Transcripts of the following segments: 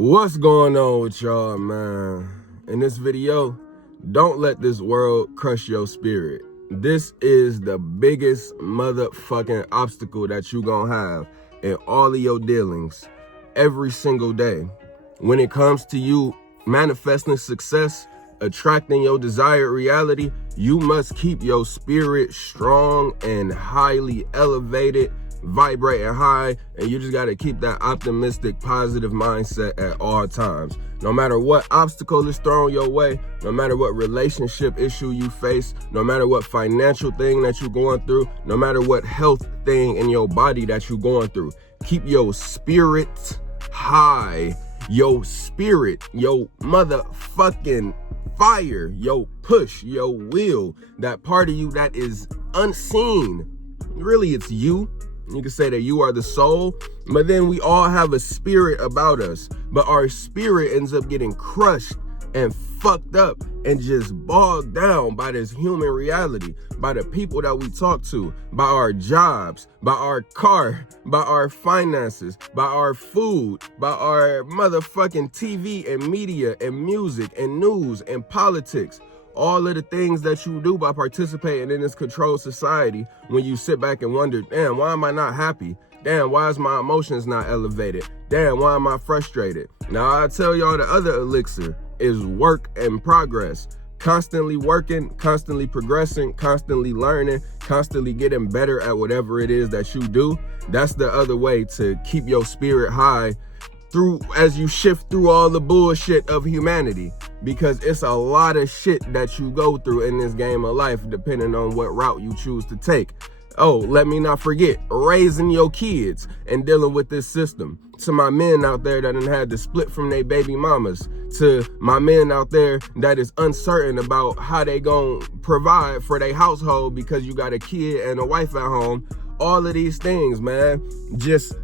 What's going on with y'all, man? In this video, don't let this world crush your spirit. This is the biggest motherfucking obstacle that you gonna have in all of your dealings every single day. When it comes to you manifesting success, attracting your desired reality, you must keep your spirit strong and highly elevated, vibrating high, and you just got to keep that optimistic, positive mindset at all times. No matter what obstacle is thrown your way, no matter what relationship issue you face, no matter what financial thing that you're going through, no matter what health thing in your body that you're going through, keep your spirit high. Your spirit, your motherfucking fire, your push, your will, that part of you that is unseen. Really, it's you. You can say that you are the soul, but then we all have a spirit about us, but our spirit ends up getting crushed and fucked up and just bogged down by this human reality, by the people that we talk to, by our jobs, by our car, by our finances, by our food, by our motherfucking TV and media and music and news and politics. All of the things that you do by participating in this controlled society, when you sit back and wonder, damn, why am I not happy? Damn, why is my emotions not elevated? Damn, why am I frustrated? Now, I tell y'all the other elixir is work and progress. Constantly working, constantly progressing, constantly learning, constantly getting better at whatever it is that you do. That's the other way to keep your spirit high through as you shift through all the bullshit of humanity, because it's a lot of shit that you go through in this game of life depending on what route you choose to take. Oh, let me not forget, raising your kids and dealing with this system. To my men out there that done had to split from their baby mamas, to my men out there that is uncertain about how they gonna provide for their household because you got a kid and a wife at home. All of these things, man, just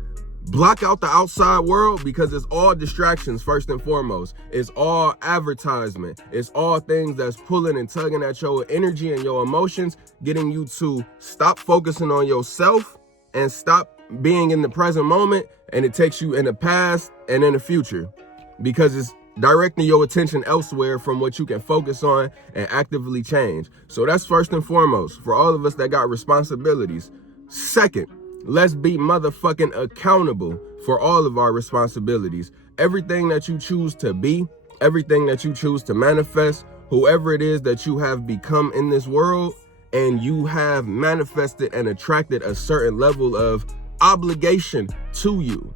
block out the outside world, because it's all distractions first and foremost. It's all advertisement. It's all things that's pulling and tugging at your energy and your emotions, getting you to stop focusing on yourself and stop being in the present moment, and it takes you in the past and in the future, because it's directing your attention elsewhere from what you can focus on and actively change. So that's first and foremost for all of us that got responsibilities. Second, let's be motherfucking accountable for all of our responsibilities. Everything that you choose to be, everything that you choose to manifest, whoever it is that you have become in this world, and you have manifested and attracted a certain level of obligation to you.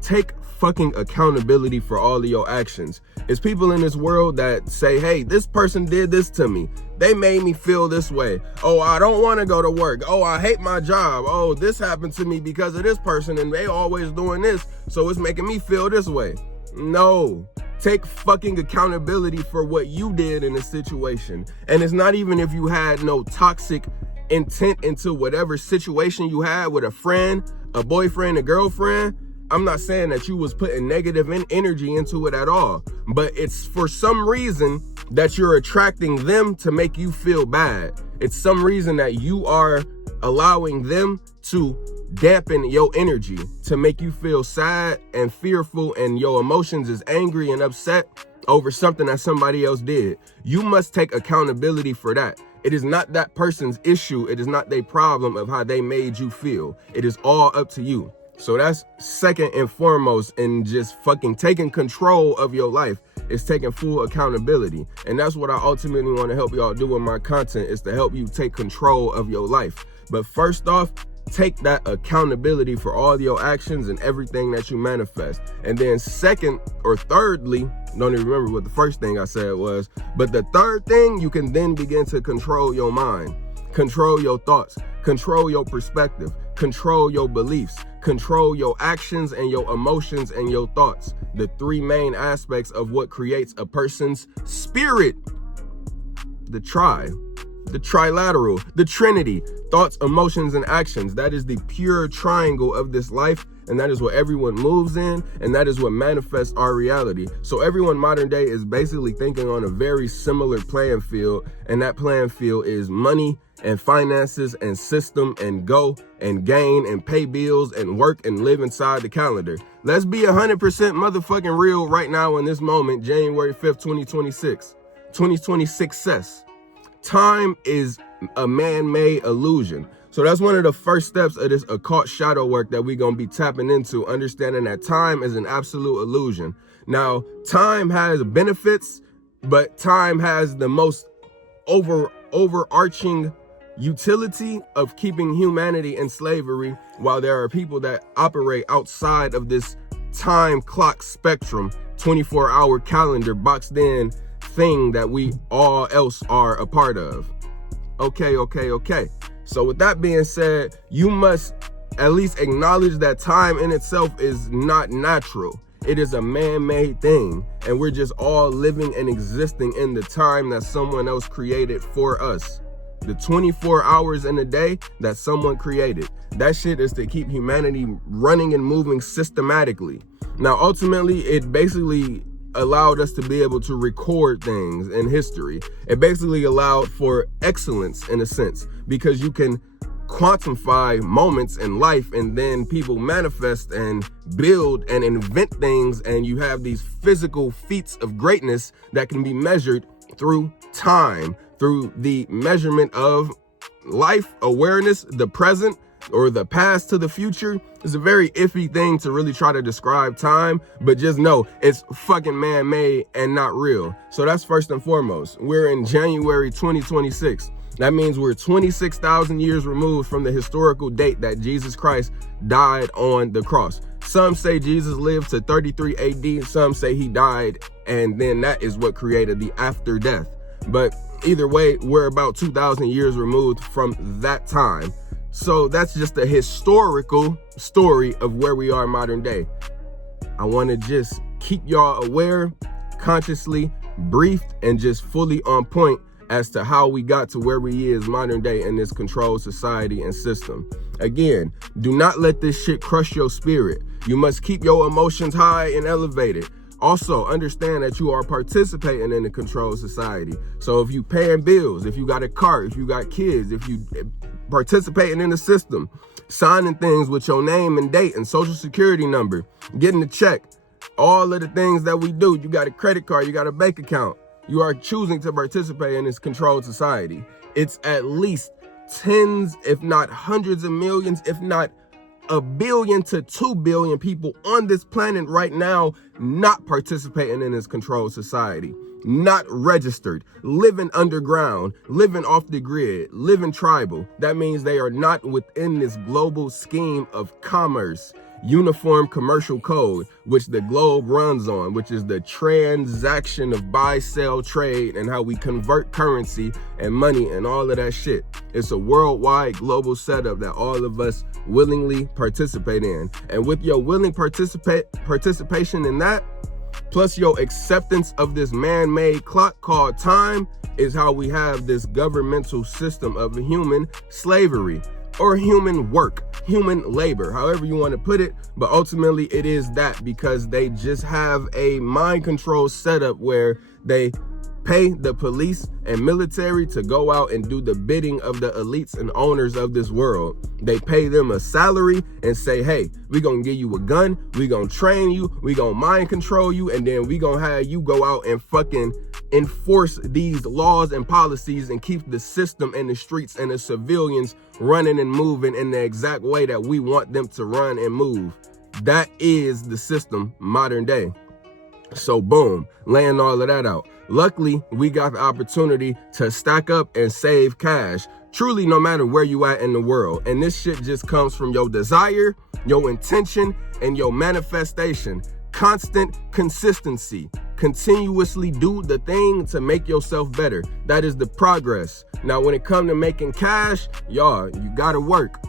Take fucking accountability for all of your actions. It's people in this world that say, hey, this person did this to me. They made me feel this way. Oh, I don't want to go to work. Oh, I hate my job. Oh, this happened to me because of this person and they always doing this, so it's making me feel this way. No, take fucking accountability for what you did in a situation. And it's not even if you had no toxic intent into whatever situation you had with a friend, a boyfriend, a girlfriend. I'm not saying that you was putting negative energy into it at all, but it's for some reason that you're attracting them to make you feel bad. It's some reason that you are allowing them to dampen your energy, to make you feel sad and fearful, and your emotions is angry and upset over something that somebody else did. You must take accountability for that. It is not that person's issue. It is not their problem of how they made you feel. It is all up to you. So that's second and foremost in just fucking taking control of your life, is taking full accountability. And that's what I ultimately want to help y'all do with my content, is to help you take control of your life. But first off, take that accountability for all your actions and everything that you manifest. And then second or thirdly, don't even remember what the first thing I said was, but the third thing, you can then begin to control your mind, control your thoughts, control your perspective, control your beliefs, control your actions and your emotions and your thoughts. The three main aspects of what creates a person's spirit. The trilateral, the trinity, thoughts, emotions, and actions. That is the pure triangle of this life, and that is what everyone moves in, and that is what manifests our reality. So everyone modern day is basically thinking on a very similar playing field, and that playing field is money and finances and system and go and gain and pay bills and work and live inside the calendar. Let's be 100% motherfucking real right now in this moment, January 5th, 2026. 2026 success. Time is a man-made illusion. So that's one of the first steps of this occult shadow work that we're going to be tapping into, understanding that time is an absolute illusion. Now, time has benefits, but time has the most overarching utility of keeping humanity in slavery, while there are people that operate outside of this time clock spectrum, 24-hour calendar boxed in thing that we all else are a part of. Okay. So with that being said, you must at least acknowledge that time in itself is not natural. It is a man-made thing, and we're just all living and existing in the time that someone else created for us. The 24 hours in a day that someone created. That shit is to keep humanity running and moving systematically. Now, ultimately, it basically allowed us to be able to record things in history. It basically allowed for excellence in a sense, because you can quantify moments in life, and then people manifest and build and invent things, and you have these physical feats of greatness that can be measured through time, through the measurement of life, awareness, the present, or the past to the future. It's a very iffy thing to really try to describe time, but just know it's fucking man-made and not real. So that's first and foremost. We're in January 2026. That means we're 26,000 years removed from the historical date that Jesus Christ died on the cross. Some say Jesus lived to 33 AD. Some say he died, and then that is what created the after death. But either way, we're about 2,000 years removed from that time. So that's just a historical story of where we are modern day. I want to just keep y'all aware, consciously briefed, and just fully on point as to how we got to where we is modern day in this controlled society and system. Again, do not let this shit crush your spirit. You must keep your emotions high and elevated. Also, understand that you are participating in a controlled society. So if you paying bills, if you got a car, if you got kids, if you participating in the system, signing things with your name and date and social security number, getting a check, all of the things that we do, you got a credit card, you got a bank account, you are choosing to participate in this controlled society. It's at least tens, if not hundreds of millions, if not 1 billion to 2 billion people on this planet right now not participating in this controlled society, not registered, living underground, living off the grid, living tribal. That means they are not within this global scheme of commerce, uniform commercial code, which the globe runs on, which is the transaction of buy, sell, trade, and how we convert currency and money and all of that shit. It's a worldwide global setup that all of us willingly participate in. And with your willing participation in that, plus your acceptance of this man-made clock called time, is how we have this governmental system of human slavery, or human work, human labor, however you want to put it. But ultimately it is that, because they just have a mind control setup where they pay the police and military to go out and do the bidding of the elites and owners of this world. They pay them a salary and say, hey, we're going to give you a gun, we're going to train you, we're going to mind control you, and then we're going to have you go out and fucking enforce these laws and policies and keep the system and the streets and the civilians running and moving in the exact way that we want them to run and move. That is the system modern day. So boom, laying all of that out. Luckily, we got the opportunity to stack up and save cash, truly no matter where you at in the world. And this shit just comes from your desire, your intention, and your manifestation. Constant consistency. Continuously do the thing to make yourself better. That is the progress. Now, when it comes to making cash, y'all, you gotta work.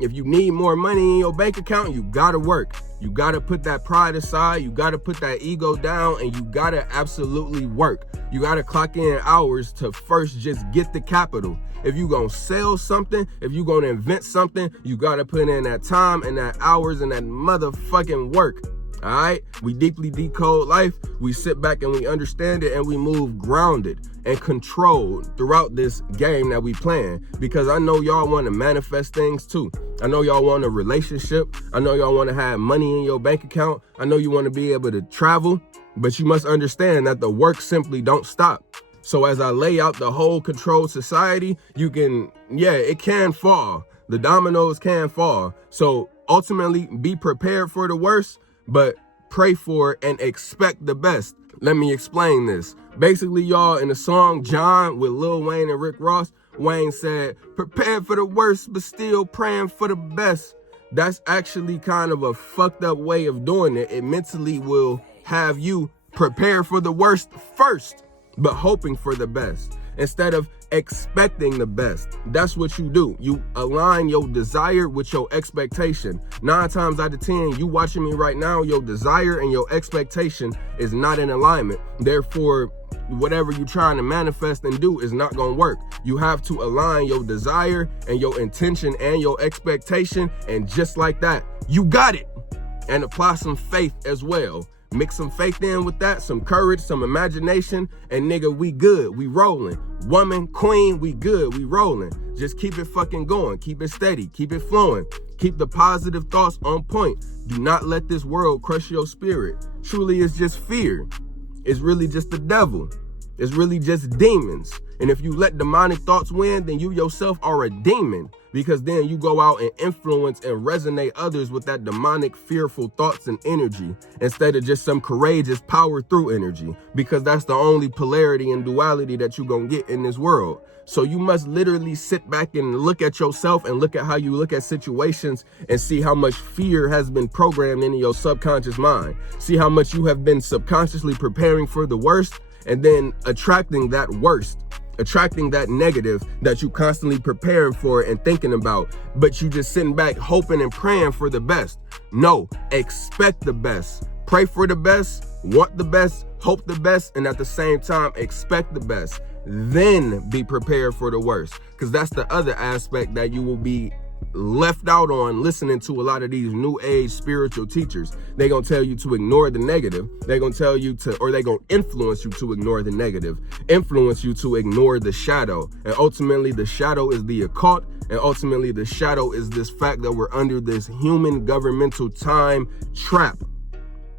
If you need more money in your bank account, you gotta work. You gotta put that pride aside, you gotta put that ego down, and you gotta absolutely work. You gotta clock in hours to first just get the capital. If you gonna sell something, if you gonna invent something, you gotta put in that time and that hours and that motherfucking work. All right, we deeply decode life. We sit back and we understand it, and we move grounded and controlled throughout this game that we playing. Because I know y'all want to manifest things too. I know y'all want a relationship. I know y'all want to have money in your bank account. I know you want to be able to travel, but you must understand that the work simply don't stop. So as I lay out the whole controlled society, you can, it can fall. The dominoes can fall. So ultimately, be prepared for the worst, but pray for and expect the best. Let me explain this. Basically, y'all, in the song John with Lil Wayne and Rick Ross, Wayne said, "Prepared for the worst, but still praying for the best." That's actually kind of a fucked up way of doing it. It mentally will have you prepare for the worst first, but hoping for the best instead of expecting the best. That's what you do. You align your desire with your expectation. 9 times out of 10, you watching me right now, your desire and your expectation is not in alignment. Therefore, whatever you're trying to manifest and do is not going to work. You have to align your desire and your intention and your expectation, and just like that, you got it. And apply some faith as well. Mix some faith in with that, some courage, some imagination, and nigga, we good, we rolling. Woman, queen, we good, we rolling. Just keep it fucking going, keep it steady, keep it flowing. Keep the positive thoughts on point. Do not let this world crush your spirit. Truly, it's just fear. It's really just the devil. It's really just demons. And if you let demonic thoughts win, then you yourself are a demon, because then you go out and influence and resonate others with that demonic, fearful thoughts and energy instead of just some courageous power through energy, because that's the only polarity and duality that you're going to get in this world. So you must literally sit back and look at yourself and look at how you look at situations and see how much fear has been programmed into your subconscious mind. See how much you have been subconsciously preparing for the worst and then attracting that worst. Attracting that negative that you constantly preparing for and thinking about, but you just sitting back hoping and praying for the best. No, expect the best. Pray for the best, want the best, hope the best, and at the same time, expect the best. Then be prepared for the worst, because that's the other aspect that you will be left out on listening to a lot of these new age spiritual teachers. They're going to tell you to ignore the negative. They're going to tell you to, or they're going to influence you to ignore the negative, influence you to ignore the shadow. And ultimately the shadow is the occult. And ultimately the shadow is this fact that we're under this human governmental time trap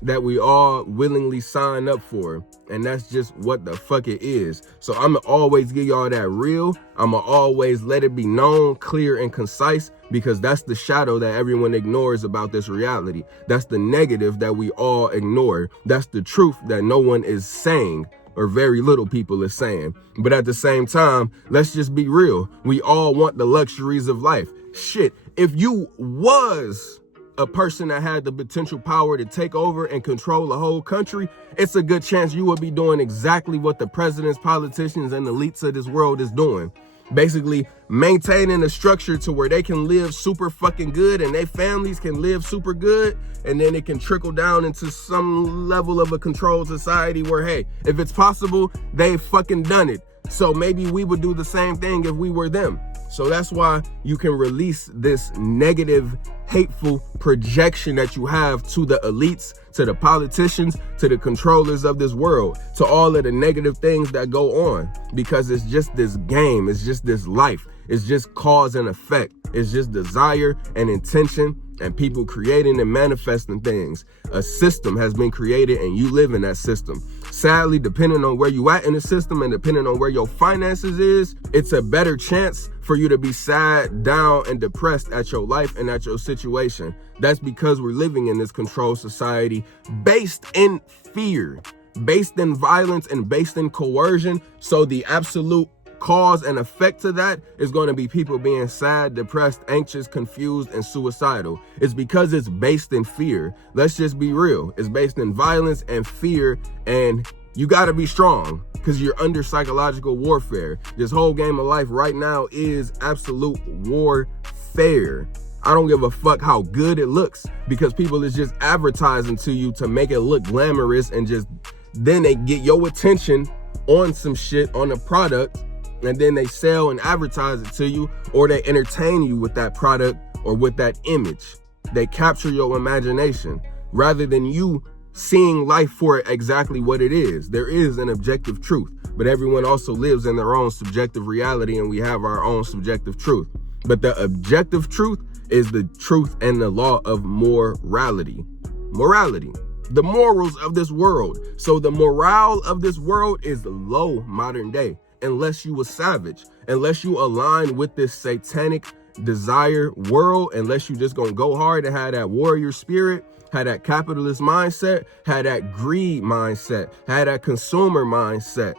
that we all willingly sign up for. And that's just what the fuck it is. So I'm gonna always give y'all that real. I'm gonna always let it be known, clear and concise, because that's the shadow that everyone ignores about this reality. That's the negative that we all ignore. That's the truth that no one is saying, or very little people is saying. But at the same time, let's just be real. We all want the luxuries of life. Shit, if you was a person that had the potential power to take over and control a whole country, it's a good chance you will be doing exactly what the presidents, politicians, and elites of this world is doing. Basically maintaining a structure to where they can live super fucking good and their families can live super good, and then it can trickle down into some level of a controlled society where, hey, if it's possible, they've fucking done it. So maybe we would do the same thing if we were them. So that's why you can release this negative, hateful projection that you have to the elites, to the politicians, to the controllers of this world, to all of the negative things that go on, because it's just this game. It's just this life. It's just cause and effect. It's just desire and intention and people creating and manifesting things. A system has been created and you live in that system. Sadly, depending on where you at in the system and depending on where your finances is, it's a better chance for you to be sad, down, and depressed at your life and at your situation. That's because we're living in this controlled society based in fear, based in violence, and based in coercion. So the absolute cause and effect to that is going to be people being sad, depressed, anxious, confused, and suicidal. It's because it's based in fear. Let's just be real. It's based in violence and fear, and you got to be strong because you're under psychological warfare. This whole game of life right now is absolute warfare. I don't give a fuck how good it looks, because people is just advertising to you to make it look glamorous, and just then they get your attention on some shit, on a product, and then they sell and advertise it to you, or they entertain you with that product or with that image. They capture your imagination rather than you seeing life for exactly what it is. There is an objective truth, but everyone also lives in their own subjective reality, and we have our own subjective truth. But the objective truth is the truth and the law of morality. Morality. The morals of this world. So the morale of this world is low modern day, unless you a savage, unless you align with this satanic desire world, unless you just gonna go hard and have that warrior spirit, had that capitalist mindset, had that greed mindset, had that consumer mindset.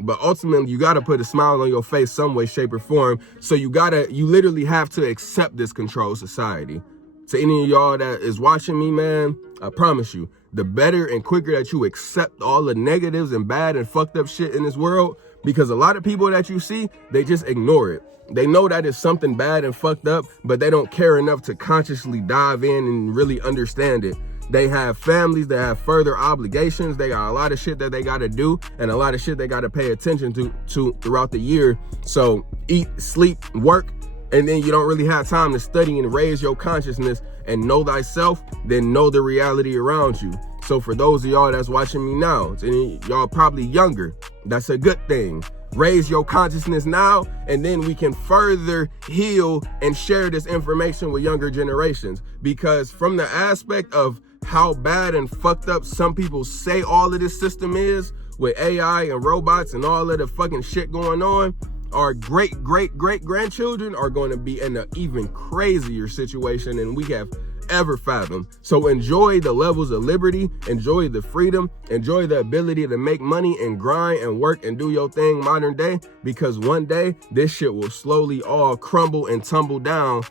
But ultimately, you got to put a smile on your face some way, shape, or form. So you literally have to accept this controlled society. To any of y'all that is watching me, man, I promise you, the better and quicker that you accept all the negatives and bad and fucked up shit in this world, because a lot of people that you see, they just ignore it. They know that it's something bad and fucked up, but they don't care enough to consciously dive in and really understand it. They have families, they have further obligations, they got a lot of shit that they got to do and a lot of shit they got to pay attention to throughout the year. So eat, sleep, work, and then you don't really have time to study and raise your consciousness and know thyself, then know the reality around you. So for those of y'all that's watching me now, and y'all probably younger, that's a good thing. Raise your consciousness now, and then we can further heal and share this information with younger generations. Because from the aspect of how bad and fucked up some people say all of this system is, with AI and robots and all of the fucking shit going on, our great-great-great-grandchildren are going to be in an even crazier situation than we have ever fathomed. So enjoy the levels of liberty, enjoy the freedom, enjoy the ability to make money and grind and work and do your thing modern day, because one day this shit will slowly all crumble and tumble down,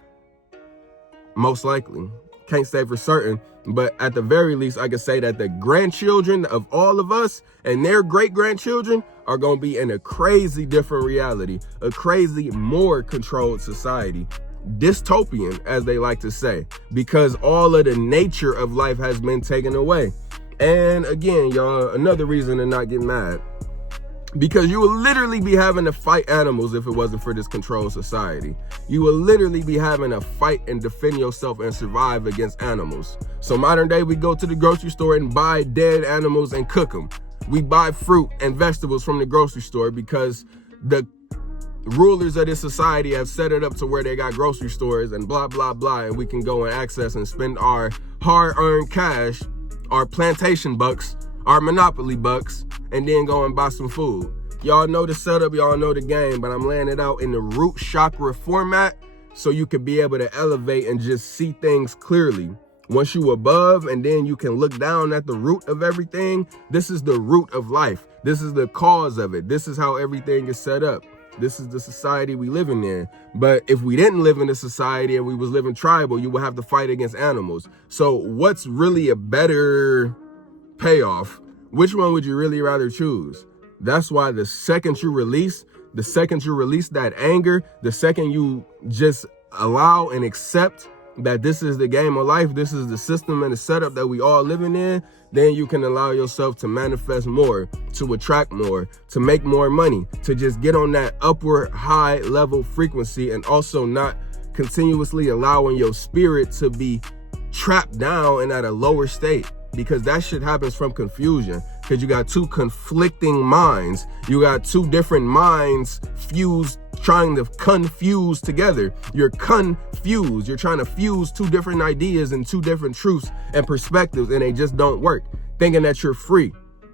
most likely. Can't say for certain, but at the very least, I can say that the grandchildren of all of us and their great-grandchildren are going to be in a crazy different reality, a crazy, more controlled society. Dystopian, as they like to say, because all of the nature of life has been taken away. And again, y'all, another reason to not get mad, because you will literally be having to fight animals if it wasn't for this controlled society. You will literally be having to fight and defend yourself and survive against animals. So modern day, we go to the grocery store and buy dead animals and cook them. We buy fruit and vegetables from the grocery store because the rulers of this society have set it up to where they got grocery stores and blah, blah, blah, and we can go and access and spend our hard-earned cash, our plantation bucks, our monopoly bucks, and then go and buy some food. Y'all know the setup, y'all know the game, but I'm laying it out in the root chakra format so you can be able to elevate and just see things clearly. Once you above, and then you can look down at the root of everything. This is the root of life. This is the cause of it. This is how everything is set up. This is the society we living in. But if we didn't live in a society and we was living tribal, you would have to fight against animals. So what's really a better payoff? Which one would you really rather choose? That's why the second you release that anger, the second you just allow and accept that this is the game of life, this is the system and the setup that we all living in, then you can allow yourself to manifest more, to attract more, to make more money, to just get on that upward high level frequency, and also not continuously allowing your spirit to be trapped down and at a lower state, because that shit happens from confusion. Because you got two conflicting minds. You got two different minds fused, trying to confuse together. You're confused. You're trying to fuse two different ideas and two different truths and perspectives, and they just don't work. Thinking that you're free.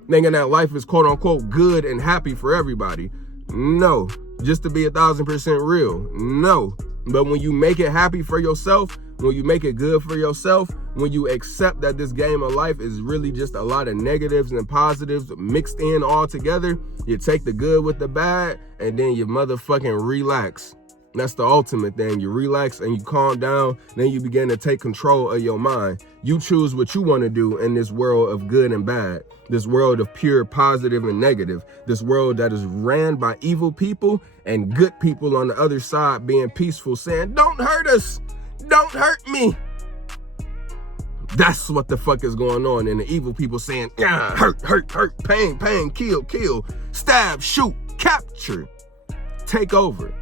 Thinking that life is quote unquote good and happy for everybody. No. Just to be 1000% real. No. But when you make it happy for yourself, when you make it good for yourself, when you accept that this game of life is really just a lot of negatives and positives mixed in all together, you take the good with the bad, and then you motherfucking relax. That's the ultimate thing. You relax and you calm down, then you begin to take control of your mind. You choose what you want to do in this world of good and bad, this world of pure positive and negative, this world that is ran by evil people and good people on the other side being peaceful, saying, don't hurt us, don't hurt me. That's what the fuck is going on. And the evil people saying, hurt, pain, kill, stab, shoot, capture. take over.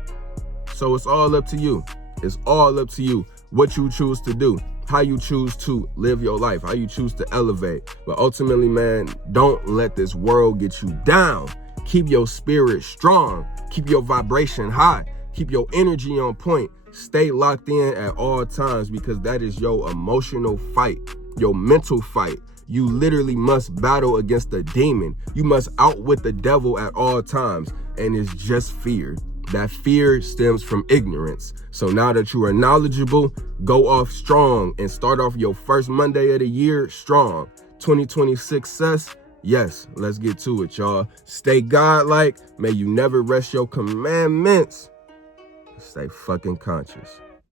So it's all up to you. It's all up to you what you choose to do, how you choose to live your life, how you choose to elevate. But ultimately, man, don't let this world get you down. Keep your spirit strong. Keep your vibration high. Keep your energy on point. Stay locked in at all times, because that is your emotional fight, your mental fight. You literally must battle against the demon. You must outwit the devil at all times. And it's just fear. That fear stems from ignorance. So now that you are knowledgeable, go off strong and start off your first Monday of the year strong. 2020 success. Yes, let's get to it, y'all. Stay godlike. May you never rest your commandments. Stay fucking conscious.